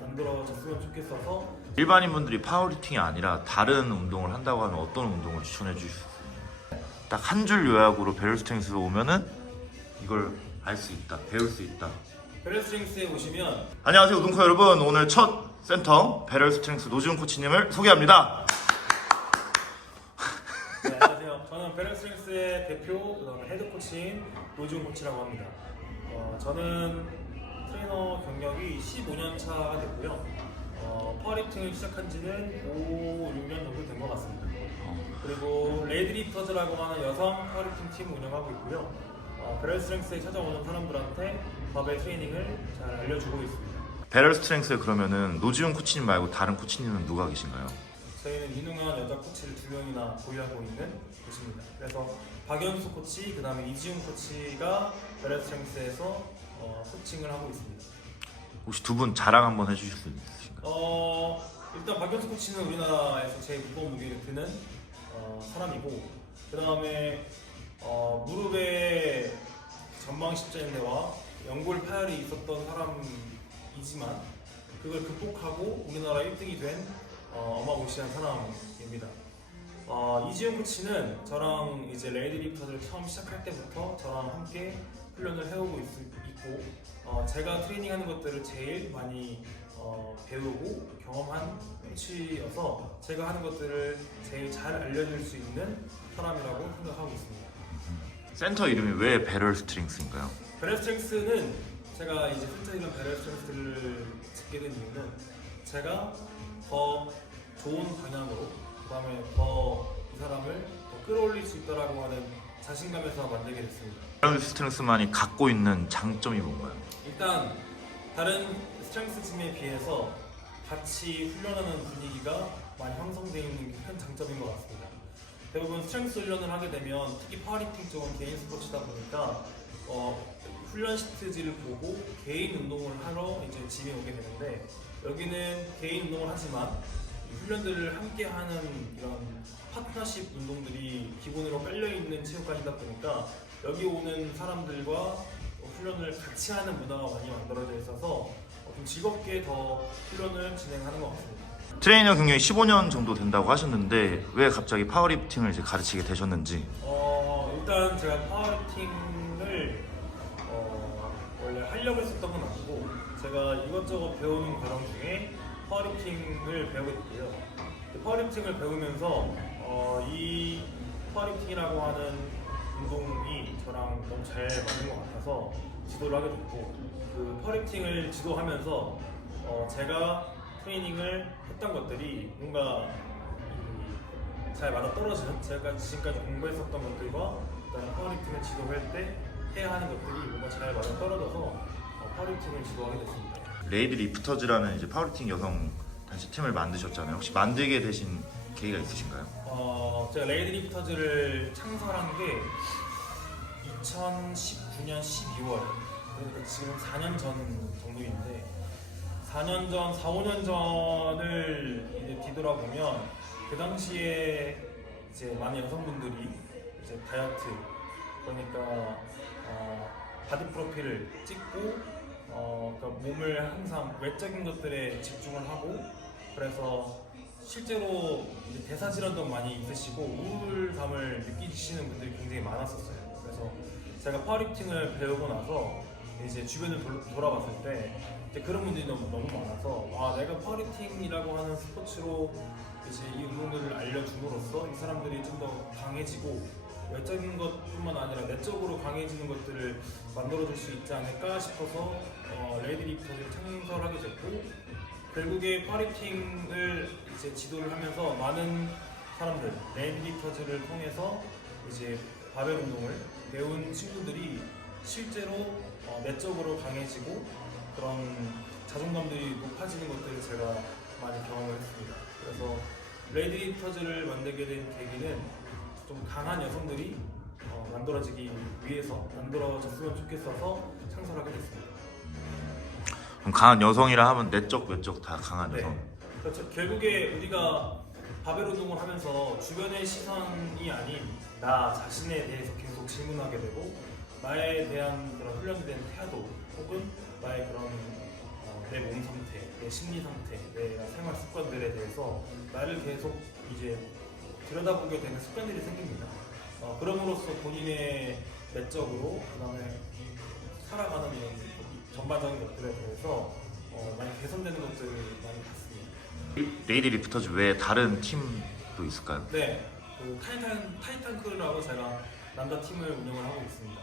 만들어졌으면 좋겠어서. 일반인 분들이 파워리프팅이 아니라 다른 운동을 한다고 하면 어떤 운동을 추천해 주실 수 있어요? 딱 한 줄 요약으로 베럴스트렝스 오면은 이걸 알 수 있다, 배울 수 있다. 베럴스트렝스에 오시면. 안녕하세요 우동커 여러분, 오늘 첫 센터 베럴스트렝스 노지훈 코치님을 소개합니다. 네, 안녕하세요. 저는 베럴스트렝스의 대표, 그다음에 헤드 코치인 노지훈 코치라고 합니다. 저는 트레이너 경력이 15년 차가 됐고요. 파워리프팅을 시작한 지는 5, 6년 정도 된 것 같습니다. 그리고 레이드리프터즈라고 하는 여성 파워리프팅 팀을 운영하고 있고요. 베럴스트렝스에 찾아오는 사람들한테 바벨 트레이닝을 잘 알려주고 있습니다. 베럴스트렝스에 그러면은 노지훈 코치님 말고 다른 코치님은 누가 계신가요? 저희는 유능한 여자 코치를 2명이나 보유하고 있는 곳입니다. 그래서 박연수 코치, 그 다음에 이지훈 코치가 베럴스트렝스에서 코칭을 하고 있습니다. 혹시 두 분 자랑 한번 해주실 수 있으신가요? 일단 박연수 코치는 우리나라에서 제일 무거운 무게를 드는 사람이고, 그 다음에 무릎에 전방 십자인대와 연골 파열이 있었던 사람이지만 그걸 극복하고 우리나라 1등이 된 어마무시한 사람입니다. 이지훈 코치는 저랑 이제 레이드리프터를 처음 시작할 때부터 저랑 함께 훈련을 해오고 있고, 제가 트레이닝하는 것들을 제일 많이 배우고 경험한 코치여서 제가 하는 것들을 제일 잘 알려줄 수 있는 사람이라고 생각하고 있습니다. 센터 이름이 왜 베럴스트렝스인가요? 베럴스트렝스는 제가 이제 센터 이름 베럴스트렝스를 짓게 된 이유는 제가 더 좋은 방향으로, 그 다음에 더 이 사람을 더 끌어올릴 수 있다라고 하는 자신감에서 만들게 됐습니다. 베럴스트렝스만이 갖고 있는 장점이 뭔가요? 일단 다른 스트렝스 짐에 비해서 같이 훈련하는 분위기가 많이 형성되어 있는 게 큰 장점인 것 같습니다. 대부분 스트렝스 훈련을 하게 되면, 특히 파워리프팅 쪽은 개인 스포츠다 보니까 훈련 시트지를 보고 개인 운동을 하러 이제 짐에 오게 되는데, 여기는 개인 운동을 하지만 훈련들을 함께 하는 이런 파트너십 운동들이 기본으로 깔려 있는 체육관이다 보니까 여기 오는 사람들과 훈련을 같이 하는 문화가 많이 만들어져 있어서 좀 즐겁게 더 훈련을 진행하는 것 같습니다. 트레이너 경력이 15년 정도 된다고 하셨는데 왜 갑자기 파워리프팅을 이제 가르치게 되셨는지? 일단 제가 파워리프팅을 원래 하려고 했었던 건 아니고, 제가 이것저것 배우는 과정 중에 파워리프팅을 배우게 됐고요. 파워리프팅을 배우면서 이 파워리프팅이라고 하는 운동이 저랑 너무 잘 맞는 것 같아서 지도를 하게 됐고, 그 파워리프팅을 지도하면서 제가 트레이닝을 했던 것들이 뭔가 잘 맞아떨어지는, 제가 지금까지 공부했었던 것들과 그다음에 파워리프팅을 지도할 때 해야 하는 것들이 뭔가 잘 맞아떨어져서 파워리프팅을 지도하게 됐습니다. 레이드리프터즈라는 이제 파워리프팅 여성 단체 팀을 만드셨잖아요. 혹시 만들게 되신 계기가 있으신가요? 제가 레이드리프터즈를 창설한 게 2019년 12월, 그러니까 지금 4년 전 정도인데, 4년 전, 4, 5년 전을 이제 뒤돌아보면 그 당시에 이제 많은 여성분들이 이제 다이어트, 그러니까 바디 프로필을 찍고 그러니까 몸을 항상 외적인 것들에 집중을 하고, 그래서 실제로 이제 대사질환도 많이 있으시고 우울감을 느끼시는 분들이 굉장히 많았었어요. 그래서 제가 파워리프팅을 배우고 나서 이제 주변을 돌아봤을 때 이제 그런 분들이 너무 많아서, 내가 파워리프팅이라고 하는 스포츠로 이제 이 운동들을 알려줌으로써 이 사람들이 좀 더 강해지고 외적인 것뿐만 아니라 내적으로 강해지는 것들을 만들어줄 수 있지 않을까 싶어서 레이드리프터를 창설하게 됐고, 결국에 파워리프팅을 이제 지도를 하면서 많은 사람들, 레이드리프터즈를 통해서 이제 바벨 운동을 배운 친구들이 실제로 내적으로 강해지고 그런 자존감들이 높아지는 것들을 제가 많이 경험을 했습니다. 그래서 레이드리프터즈를 만들게 된 계기는 좀 강한 여성들이 만들어졌으면 좋겠어서 창설하게 됐습니다. 그럼 강한 여성이라 하면 내적, 외적 다 강한 네. 여성? 그렇죠. 결국에 우리가 바벨 운동을 하면서 주변의 시선이 아닌 나 자신에 대해서 계속 질문하게 되고, 나에 대한 그런 훈련된 태도 혹은 나의 그런 내 몸 상태, 내 심리 상태, 내 생활 습관들에 대해서 나를 계속 이제 들여다보게 되는 습관들이 생깁니다. 그럼으로써 본인의 내적으로 그다음에 살아가는 이런 전반적인 것들에 대해서 많이 개선되는 것들을 많이 봤습니다. 레이디 리프터즈 외에 다른 팀도 있을까요? 네, 그 타이탄 크루라고 제가 남자 팀을 운영을 하고 있습니다.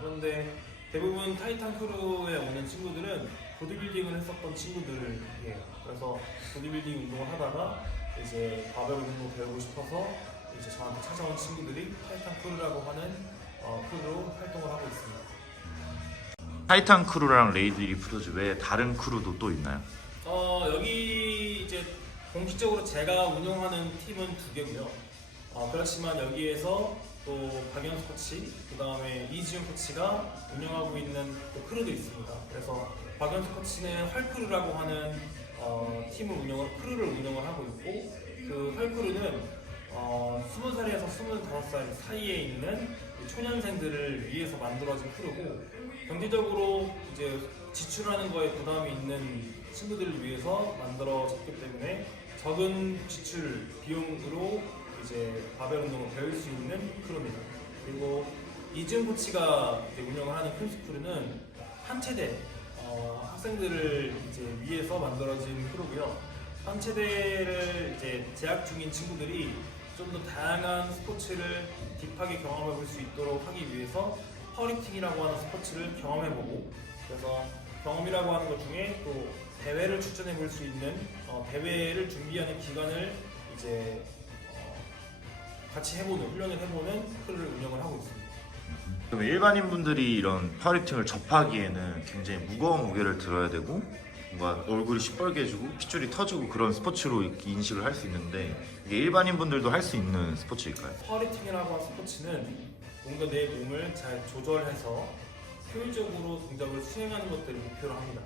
그런데 대부분 타이탄 크루에 오는 친구들은 보디빌딩을 했었던 친구들이에요. 그래서 보디빌딩 운동을 하다가 이제 바벨 운동도 배우고 싶어서 이제 저한테 찾아온 친구들이 타이탄 크루라고 하는 크루로 활동을 하고 있습니다. 타이탄 크루랑 레이디 리프터즈 외에 다른 크루도 또 있나요? 여기 이제 공식적으로 제가 운영하는 팀은 2개고요. 그렇지만 여기에서 또 박연수 코치, 그 다음에 이지훈 코치가 운영하고 있는 또 크루도 있습니다. 그래서 박연수 코치는 활크루라고 하는 크루를 운영을 하고 있고, 그 활크루는 20살에서 25살 사이에 있는 초년생들을 위해서 만들어진 크루고, 경제적으로 이제 지출하는 거에 부담이 있는 친구들을 위해서 만들어졌기 때문에 적은 지출 비용으로 이제 바벨 운동을 배울 수 있는 크루입니다. 그리고 이지훈 코치가 이제 운영을 하는 크루는 한 체대 학생들을 이제 위해서 만들어진 크루고요. 한 체대를 이제 재학 중인 친구들이 좀 더 다양한 스포츠를 딥하게 경험해 볼 수 있도록 하기 위해서 파워리프팅이라고 하는 스포츠를 경험해보고, 그래서 경험이라고 하는 것 중에 또 대회를 추천해 볼 수 있는 대회를 준비하는 기간을 이제 같이 해보는, 훈련을 해보는 크루를 운영을 하고 있습니다. 그럼 일반인 분들이 이런 파워리프팅을 접하기에는 굉장히 무거운 무게를 들어야 되고 뭔가 얼굴이 시뻘개지고 핏줄이 터지고 그런 스포츠로 이렇게 인식을 할 수 있는데, 이게 일반인 분들도 할 수 있는 스포츠일까요? 파워리프팅이라고 하는 스포츠는 뭔가 내 몸을 잘 조절해서 효율적으로 동작을 수행하는 것들을 목표로 합니다.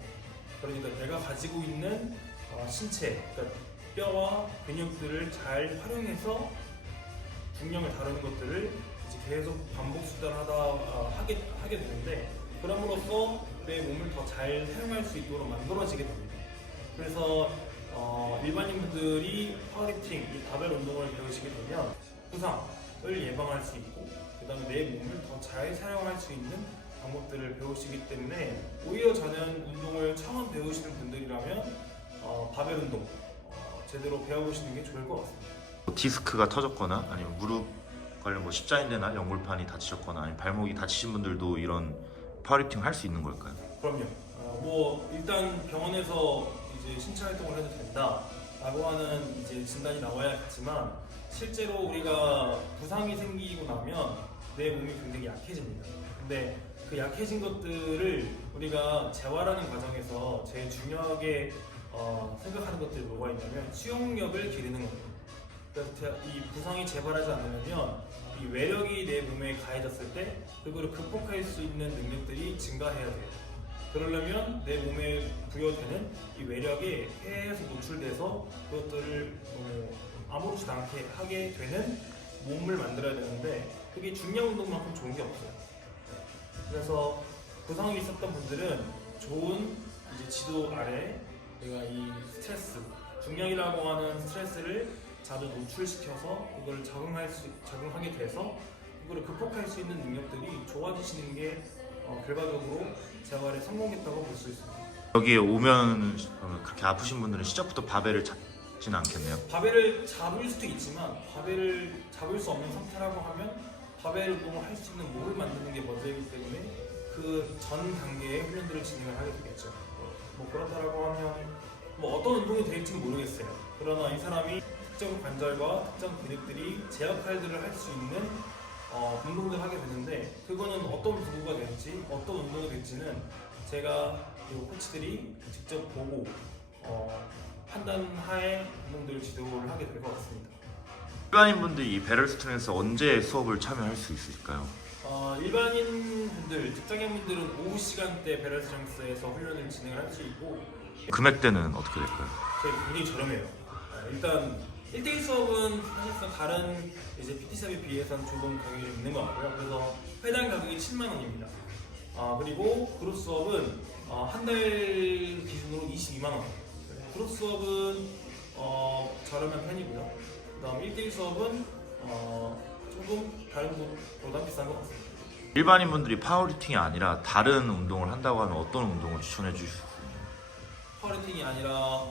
그러니까 내가 가지고 있는 신체, 그러니까 뼈와 근육들을 잘 활용해서 중량을 다루는 것들을 이제 계속 반복 수단하다 하게 되는데, 그럼으로써 내 몸을 더 잘 사용할 수 있도록 만들어지게 됩니다. 그래서 일반인분들이 파워리프팅, 이 바벨 운동을 배우시게 되면 부상을 예방할 수 있고, 그 다음에 내 몸을 더 잘 사용할 수 있는 방법들을 배우시기 때문에 오히려 저는 운동을 처음 배우시는 분들이라면 바벨 운동 제대로 배워보시는 게 좋을 것 같습니다. 디스크가 터졌거나 아니면 무릎 관련 뭐 십자인대나 연골판이 다치셨거나 아니면 발목이 다치신 분들도 이런 파워리프팅 할 수 있는 걸까요? 그럼요. 뭐 일단 병원에서 이제 신체 활동을 해도 된다라고 하는 이제 진단이 나와야겠지만, 실제로 우리가 부상이 생기고 나면 내 몸이 굉장히 약해집니다. 근데 그 약해진 것들을 우리가 재활하는 과정에서 제일 중요하게 생각하는 것들이 뭐가 있냐면 수용력을 기르는 거예요. 그래서 이 부상이 재발하지 않으면 이 외력이 내 몸에 가해졌을 때 그거를 극복할 수 있는 능력들이 증가해야 돼요. 그러려면 내 몸에 부여되는 이 외력에 계속 노출돼서 그것들을 아무렇지도 않게 하게 되는 몸을 만들어야 되는데, 그게 중량 운동만큼 좋은 게 없어요. 그래서 부상이 있었던 분들은 좋은 이제 지도 아래 내가 이 스트레스, 중량이라고 하는 스트레스를 자주 노출시켜서 그걸 적응하게 돼서 그걸 극복할 수 있는 능력들이 좋아지시는 게 결과적으로 재활에 성공했다고 볼 수 있습니다. 여기에 오면 그렇게 아프신 분들은 시작부터 바벨을 잡지는 않겠네요. 바벨을 잡을 수도 있지만 바벨을 잡을 수 없는 상태라고 하면 바벨 운동을 할 수 있는 몸을 만드는 게 먼저이기 때문에 그 전 단계의 훈련들을 진행을 하게 되겠죠. 뭐 그렇다라고 하면 뭐 어떤 운동이 될지는 모르겠어요. 그러나 이 사람이 특정 관절과 특정 근육들이 제 역할들을 할 수 있는 운동들을 하게 되는데, 그거는 어떤 도구가 될지 어떤 운동이 될지는 제가 이 코치들이 직접 보고 판단하에 운동들을 지도를 하게 될 것 같습니다. 일반인 분들이 이 배럴 스트렝스 언제 수업을 참여할 수 있을까요? 일반인 분들, 직장인 분들은 오후 시간대 배럴 스트렝스에서 훈련을 진행을 할 수 있고, 금액대는 어떻게 될까요? 저희 굉장히 저렴해요. 일단 1대1 수업은 사실상 다른 이제 PT샵에 비해서는 조금 가격이 있는 것 같고요. 그래서 회당 가격이 7만 원입니다. 그리고 그룹 수업은 한 달 기준으로 22만 원. 그룹 수업은 저렴한 편이고요. 그다음 1대1 수업은 조금 다른 곳보다 비싼 것 같습니다. 일반인 분들이 파워리팅이 아니라 다른 운동을 한다고 하면 어떤 운동을 추천해 주실 수 있나요? 파워리팅이 아니라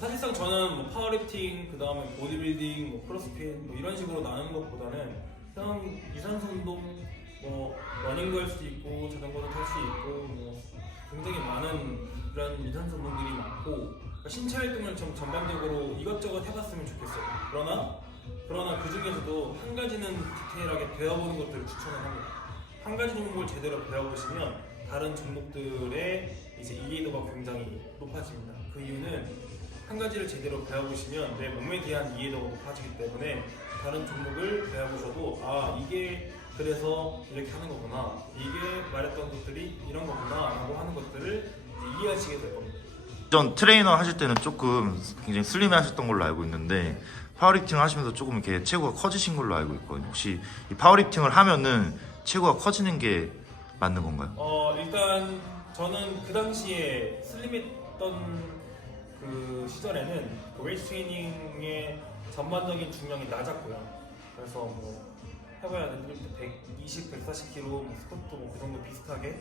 사실상 저는 뭐 파워리팅, 그 다음에 보디빌딩, 뭐 크로스핏 뭐 이런 식으로 나누는 것보다는 그냥 유산소 운동, 뭐 러닝도 할 수 있고 자전거도 탈 수 있고 뭐 굉장히 많은 그런 유산소 운동들이 많고 그러니까 신체 활동을 좀 전반적으로 이것저것 해봤으면 좋겠어요. 그러나 그 중에서도 한 가지는 디테일하게 배워보는 것들을 추천을 합니다. 한 가지 종목을 제대로 배워보시면 다른 종목들의 이제 이해도가 굉장히 높아집니다. 그 이유는 한 가지를 제대로 배워보시면 내 몸에 대한 이해도가 높아지기 때문에 다른 종목을 배워보셔도 이게 그래서 이렇게 하는 거구나, 이게 말했던 것들이 이런 거구나 라고 하는 것들을 이제 이해하시게 될 겁니다. 전 트레이너 하실 때는 조금 굉장히 슬림해 하셨던 걸로 알고 있는데 파워리팅을 하시면서 조금 이렇게 체구가 커지신 걸로 알고 있거든요. 혹시 이 파워리팅을 하면은 체구가 커지는 게 맞는 건가요? 일단 저는 그 당시에 슬림했던 그 시절에는 그 웨이트 트레이닝의 전반적인 중량이 낮았고요. 그래서 뭐 해봐야 되는데 120, 140kg, 뭐 스쿼트 뭐 그 정도 비슷하게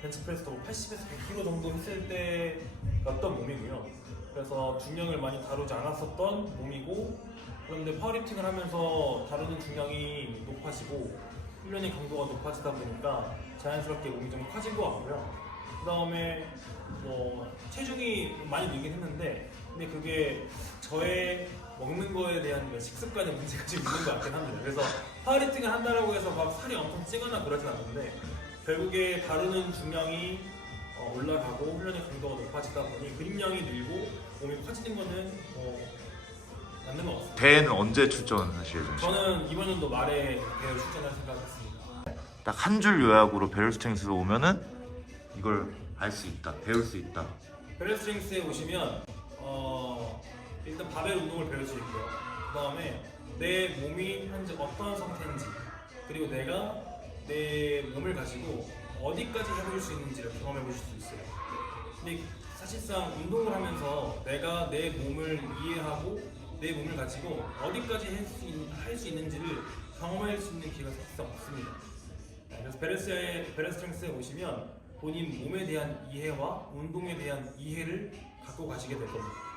벤치프레스도 80에서 100kg 정도 했을 때였던 몸이고요. 그래서 중량을 많이 다루지 않았었던 몸이고, 그런데 파워리프팅을 하면서 다루는 중량이 높아지고 훈련의 강도가 높아지다 보니까 자연스럽게 몸이 좀 커진 것 같고요. 그 다음에 뭐 체중이 많이 늘긴 했는데, 근데 그게 저의 먹는 거에 대한 식습관의 문제가 좀 있는 것 같긴 합니다. 그래서 파워리프팅을 한다라고 해서 막 살이 엄청 찌거나 그러진 않는데 결국에 다루는 중량이 올라가고 훈련의 강도가 높아지다 보니 근육량이 늘고 몸이 커지는 거는 맞는 것 같습니다. 대회는 언제 출전하실 예정이세요? 저는 이번 연도 말에 대회 출전할 생각했습니다. 딱 한 줄 요약으로 베럴스트렝스 오면은 이걸 알 수 있다, 배울 수 있다. 베럴스트렝스에 오시면 일단 바벨 운동을 배울 수 있고요. 그 다음에 내 몸이 현재 어떤 상태인지, 그리고 내가 내 몸을 가지고 어디까지 해볼 수 있는지를 경험해 보실 수 있어요. 근데 사실상 운동을 하면서 내가 내 몸을 이해하고 내 몸을 가지고 어디까지 할 수 있는지를 경험할 수 있는 기회가 사실상 없습니다. 그래서 베럴스트렝스에 오시면 본인 몸에 대한 이해와 운동에 대한 이해를 갖고 가시게 될 겁니다.